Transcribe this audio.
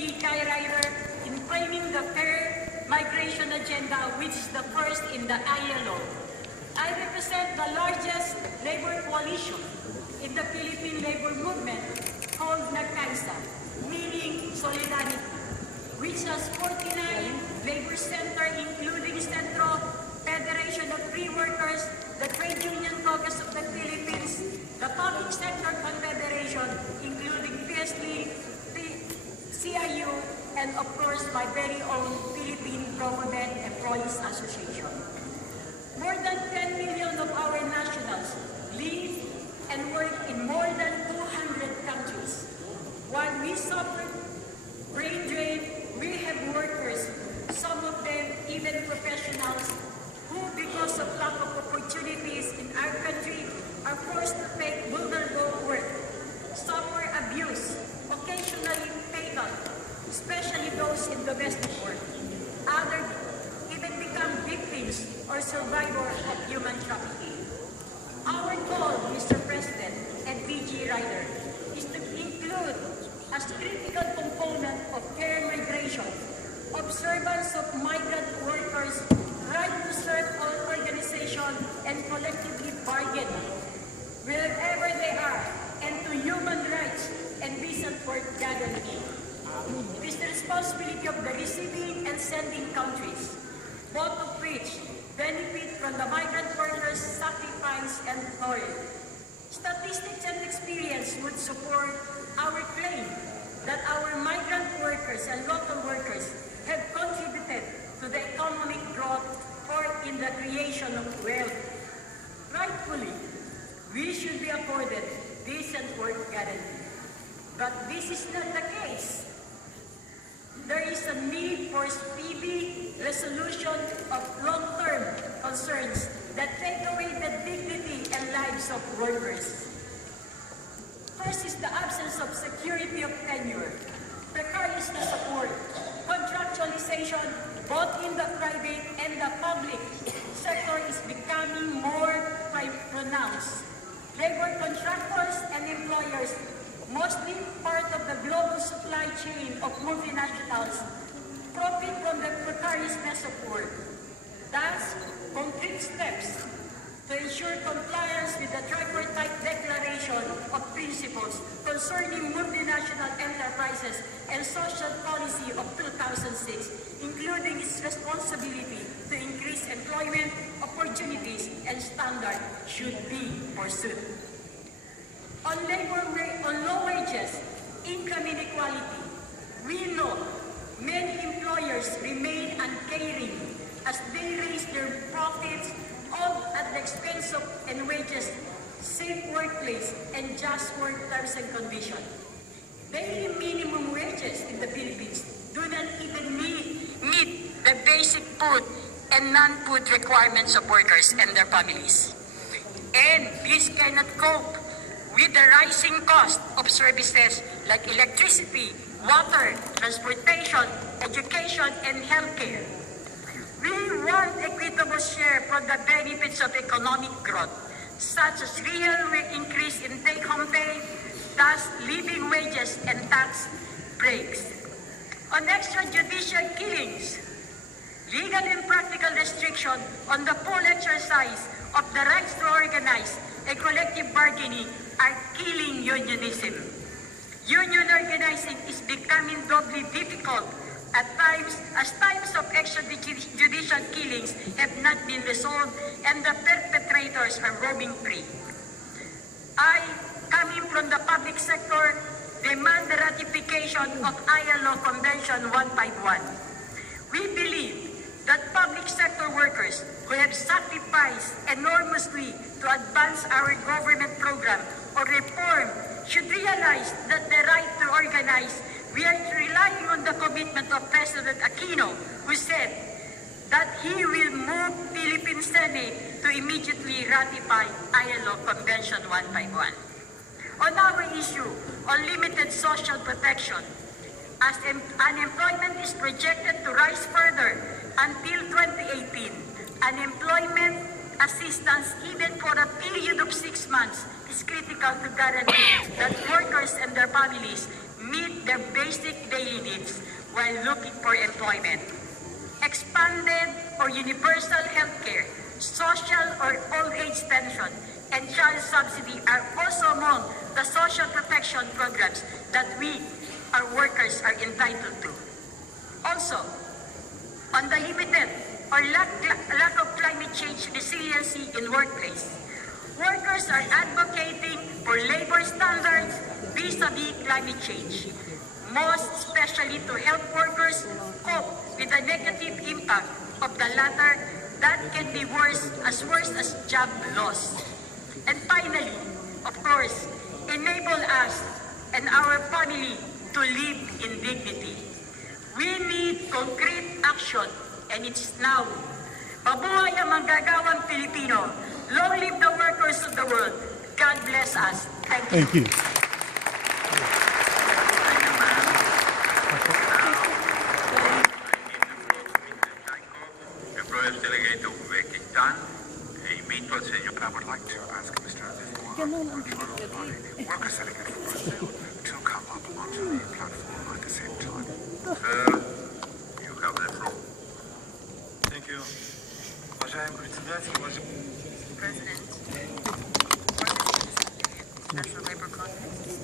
DG Kay Ryder in framing the fair migration agenda, which is the first in the ILO. I represent the largest labor coalition in the Philippine labor movement called NAGCAISA, meaning Solidarity, which has 49 labor centers including Centro, Federation of Free Workers, the Trade Union Caucus of the Philippines, the Public Sector Confederation, including PSLI, CIU, and of course my very own Philippine Government Employees Association. More than 10 million of our nationals live and work in more than 200 countries. While we suffer brain drain, we have workers, some of them even professionals, who because of lack of opportunities in our country are forced to take vulnerable work, suffer abuse, occasionally fatal, especially those in domestic work. Others even become victims or survivors of human trafficking. Our goal, Mr. President and DG Ryder, is to include as critical component of fair migration, observance of migrant workers' right to serve all organizations and collectively bargain wherever they are, and to human rights and decent work guarantee. It is the responsibility of the receiving and sending countries, both of which benefit from the migrant workers' sacrifice and toil. Statistics and experience would support our claim that our migrant workers and local workers have contributed to the economic growth or in the creation of wealth. Rightfully, we should be afforded decent work guarantee. But this is not the case. There is a need for speedy resolution of long-term concerns that take away the dignity and lives of workers. First is the absence of security of tenure, precariousness of work, contractualization both in the private and the public sector is becoming more pronounced. Labor contractors and employers, mostly part of the global supply chain of multinationals, profit from the precariousness of work. Thus, concrete steps to ensure compliance with the Tripartite Declaration of Principles concerning multinational enterprises and social policy of 2006, including its responsibility to increase employment opportunities and standards, should be pursued. On low wages, income inequality, we know many employers remain uncaring as they raise their profits all at the expense of and wages, safe workplace, and just work terms and conditions. Daily minimum wages in the Philippines do not even meet the basic food and non-food requirements of workers and their families. And this cannot cope with the rising cost of services like electricity, water, transportation, education, and healthcare. We want equitable share from the benefits of economic growth, such as real increase in take-home pay, thus living wages and tax breaks. On extrajudicial killings, legal and practical restriction on the full exercise of the rights to organize and collective bargaining are killing unionism. Union organizing is becoming doubly difficult at times, as times of extrajudicial killings have not been resolved and the perpetrators are roaming free. I, coming from the public sector, demand the ratification of ILO Convention 151. We believe that public sector workers who have sacrificed enormously to advance our government program or reform should realize that the right to organize, we are relying on the commitment of President Aquino, who said that he will move Philippine Senate to immediately ratify ILO Convention 151. On our issue on limited social protection, as unemployment is projected to rise further until 2018, unemployment assistance even for a period of 6 months is critical to guarantee that workers and their families meet their their basic daily needs while looking for employment. Expanded or universal health care, social or old age pension, and child subsidy are also among the social protection programs that we, our workers, are entitled to. Also, on the limited or lack of climate change resiliency in workplace, workers are advocating for labor standards vis-a-vis climate change, most especially to help workers cope with the negative impact of the latter that can be worse as job loss. And finally, of course, enable us and our family to live in dignity. We need concrete action, and it's now. Mabuhay ang manggagawang Pilipino. Long live the workers of the world. God bless us. Thank you. Thank you. Employers Delegate of Uzbekistan, invito al señor. I would like to ask Mr. Workers Delegate from Brazil to come up onto the platform at the same time. Sir, you have the floor. Thank you. Уважаемый председатель, President, National Labor Conference.